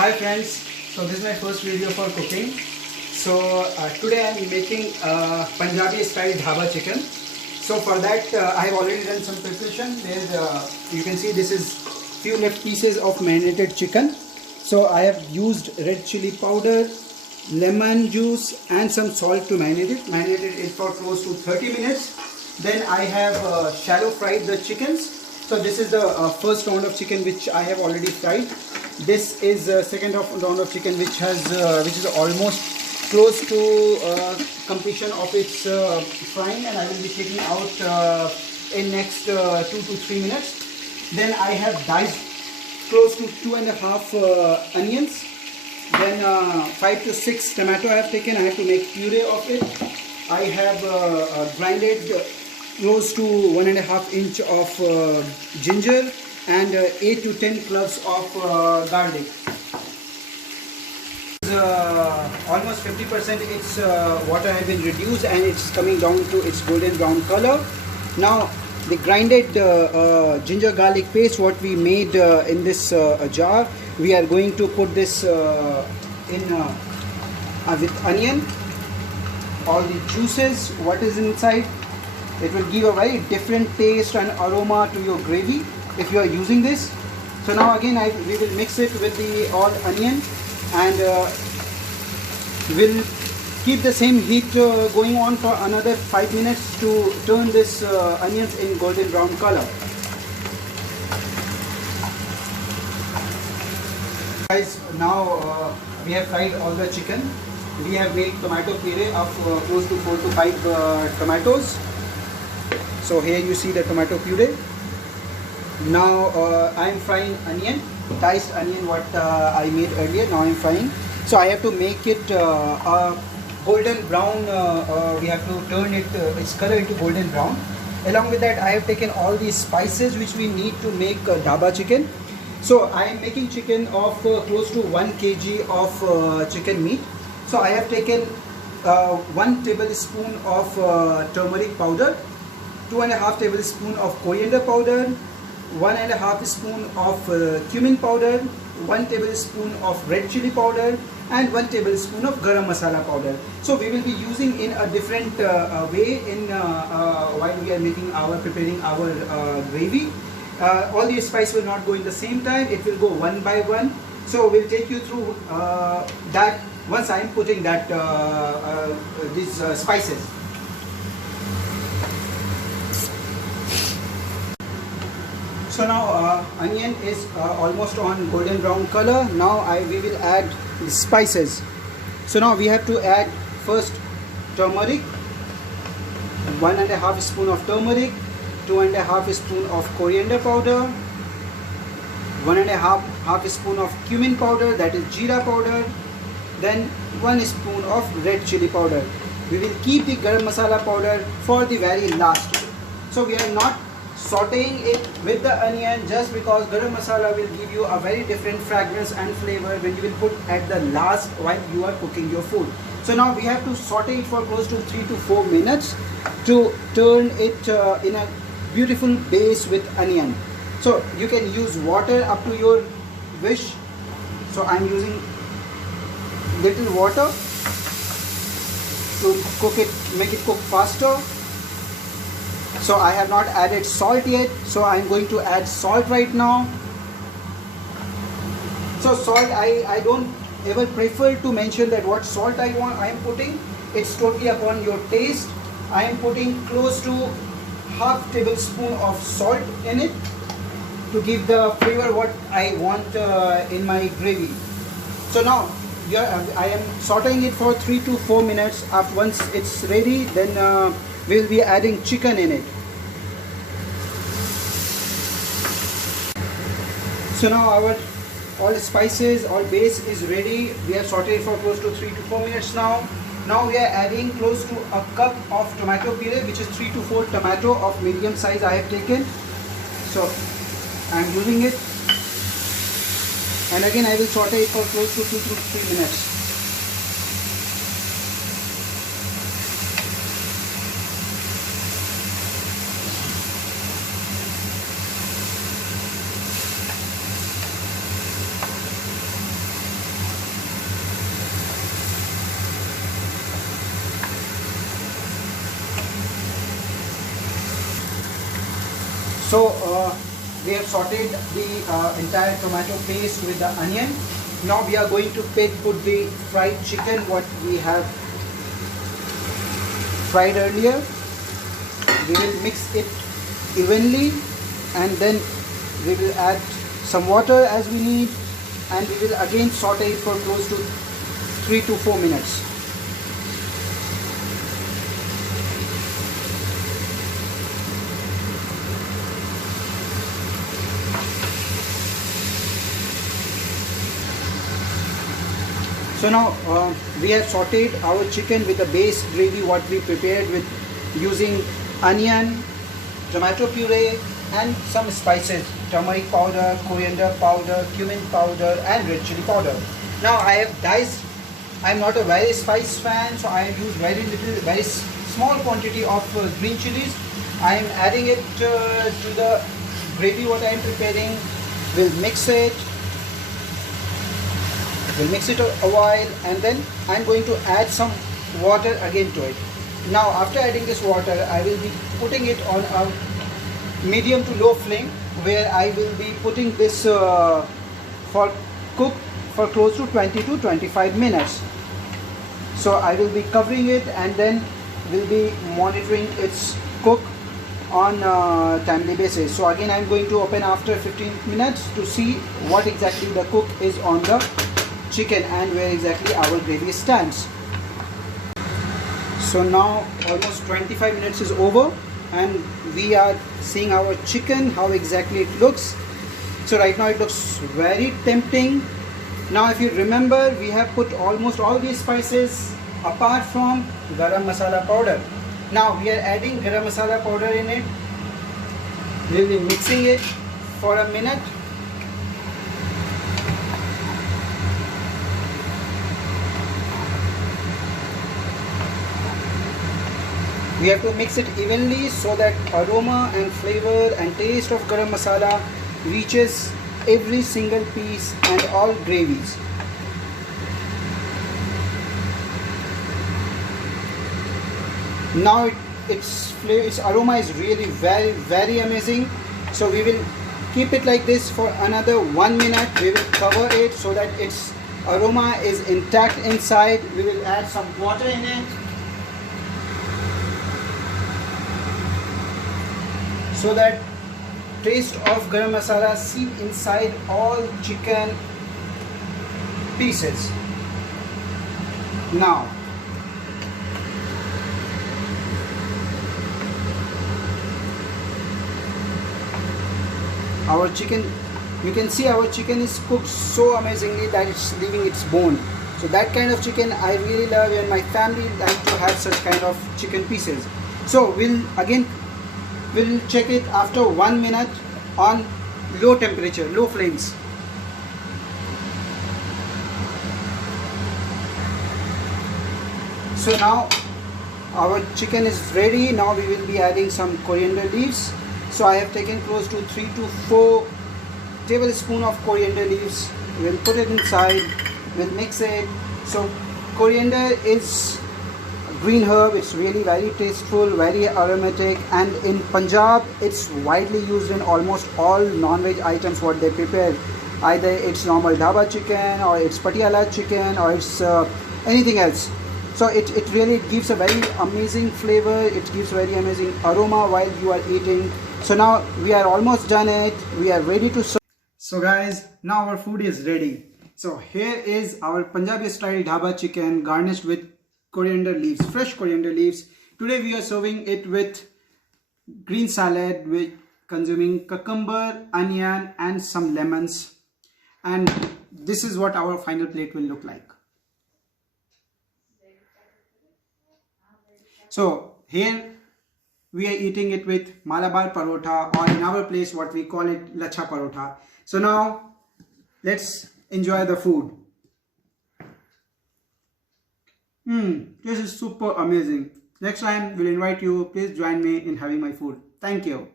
Hi friends, so this is my first video for cooking. So today I am making Punjabi style dhaba chicken. So for that I have already done some preparation. You can see this is few left pieces of marinated chicken. So I have used red chili powder, lemon juice and some salt to marinate it. Marinated it for close to 30 minutes. Then I have shallow fried the chickens. So this is the first round of chicken which I have already fried. This is second round of chicken which is almost close to completion of its frying, and I will be taking out in next 2 to 3 minutes. Then I have diced close to 2.5 onions. Then 5 to 6 tomato I have taken. I have to make puree of it. I have grinded close to 1.5 inch of ginger and 8 to 10 cloves of garlic. Almost 50% its water has been reduced and it's coming down to its golden brown color. Now the grinded ginger garlic paste what we made in this jar, we are going to put this in with onion, all the juices what is inside. It will give a very different taste and aroma to your gravy if you are using this. So now again we will mix it with the all onion, and we'll keep the same heat going on for another 5 minutes to turn this onions in golden brown color. Guys, now we have fried all the chicken. We have made tomato puree of close to 4 to 5 tomatoes. So here you see the tomato puree. Now I am frying onion, diced onion what I made earlier. Now I am frying. So I have to make it a golden brown. We have to turn its color into golden brown. Along with that, I have taken all these spices which we need to make dhaba chicken. So I am making chicken of close to 1 kg of chicken meat. So I have taken 1 tablespoon of turmeric powder, 2.5 tablespoon of coriander powder, 1.5 spoon of cumin powder, 1 tablespoon of red chili powder, and 1 tablespoon of garam masala powder. So we will be using in a different way while we are preparing our gravy. All these spices will not go in the same time. It will go one by one. So we'll take you through that once I am putting that these spices. So now onion is almost on golden brown color. Now we will add the spices. So now we have to add first turmeric, 1.5 spoon of turmeric, 2.5 spoon of coriander powder, 1.5 spoon of cumin powder, that is jeera powder, then 1 spoon of red chili powder. We will keep the garam masala powder for the very last. So we are not sauteing it with the onion just because garam masala will give you a very different fragrance and flavor when you will put at the last while you are cooking your food. So now we have to saute it for close to 3 to 4 minutes to turn it in a beautiful base with onion. So you can use water up to your wish. So I am using little water to cook it, make it cook faster. So I have not added salt yet, so I am going to add salt right now. So salt, I don't ever prefer to mention that what salt I am putting. It's totally upon your taste. I am putting close to half tablespoon of salt in it to give the flavor what I want in my gravy. So now I am sauteing it for 3 to 4 minutes. Once it's ready, then we will be adding chicken in it. So now our all spices, all base is ready. We have sauteed for close to 3 to 4 minutes now. Now we are adding close to a cup of tomato puree, which is 3 to 4 tomato of medium size I have taken. So I am using it, and again I will saute it for close to 2 to 3 minutes. we have sauteed the entire tomato paste with the onion. Now we are going to put the fried chicken what we have fried earlier. We will mix it evenly and then we will add some water as we need, and we will again saute it for close to 3 to 4 minutes. So now we have sauteed our chicken with the base gravy what we prepared with using onion, tomato puree and some spices, turmeric powder, coriander powder, cumin powder and red chili powder. Now I have diced, I am not a very spice fan, so I have used very small quantity of green chilies. I am adding it to the gravy what I am preparing. We'll mix it. We'll mix it a while and then I'm going to add some water again to it. Now after adding this water, I will be putting it on a medium to low flame where I will be putting this for cook for close to 20 to 25 minutes. So I will be covering it and then will be monitoring its cook on a timely basis. So again I'm going to open after 15 minutes to see what exactly the cook is on the chicken and where exactly our gravy stands. So now almost 25 minutes is over and we are seeing our chicken, how exactly it looks. So right now it looks very tempting. Now if you remember, we have put almost all these spices apart from garam masala powder. Now we are adding garam masala powder in it. We will be mixing it for a minute. We have to mix it evenly so that aroma and flavor and taste of garam masala reaches every single piece and all gravies. Now its aroma is really very amazing. So we will keep it like this for another 1 minute. We will cover it so that its aroma is intact inside. We will add some water in it. So that taste of garam masala seep inside all chicken pieces. Now our chicken, you can see our chicken is cooked so amazingly that it's leaving its bone. So that kind of chicken I really love and my family like to have such kind of chicken pieces. So we'll check it after 1 minute on low temperature, low flames. So now our chicken is ready. Now we will be adding some coriander leaves. So I have taken close to 3 to 4 tablespoons of coriander leaves. We'll put it inside, we'll mix it. So coriander is green herb, it's really very tasteful, very aromatic, and in Punjab it's widely used in almost all non-veg items what they prepare. Either it's normal dhaba chicken or it's patiala chicken or it's anything else. So it really gives a very amazing flavor, it gives very amazing aroma while you are eating. So now we are almost done it, we are ready to serve. So guys, now our food is ready. So here is our Punjabi style dhaba chicken garnished with coriander leaves, fresh coriander leaves. Today we are serving it with green salad with consuming cucumber, onion and some lemons. And this is what our final plate will look like. So here we are eating it with Malabar parotha, or in our place what we call it lacha parotha. So now let's enjoy the food. This is super amazing. Next time we'll invite you. Please join me in having my food. Thank you.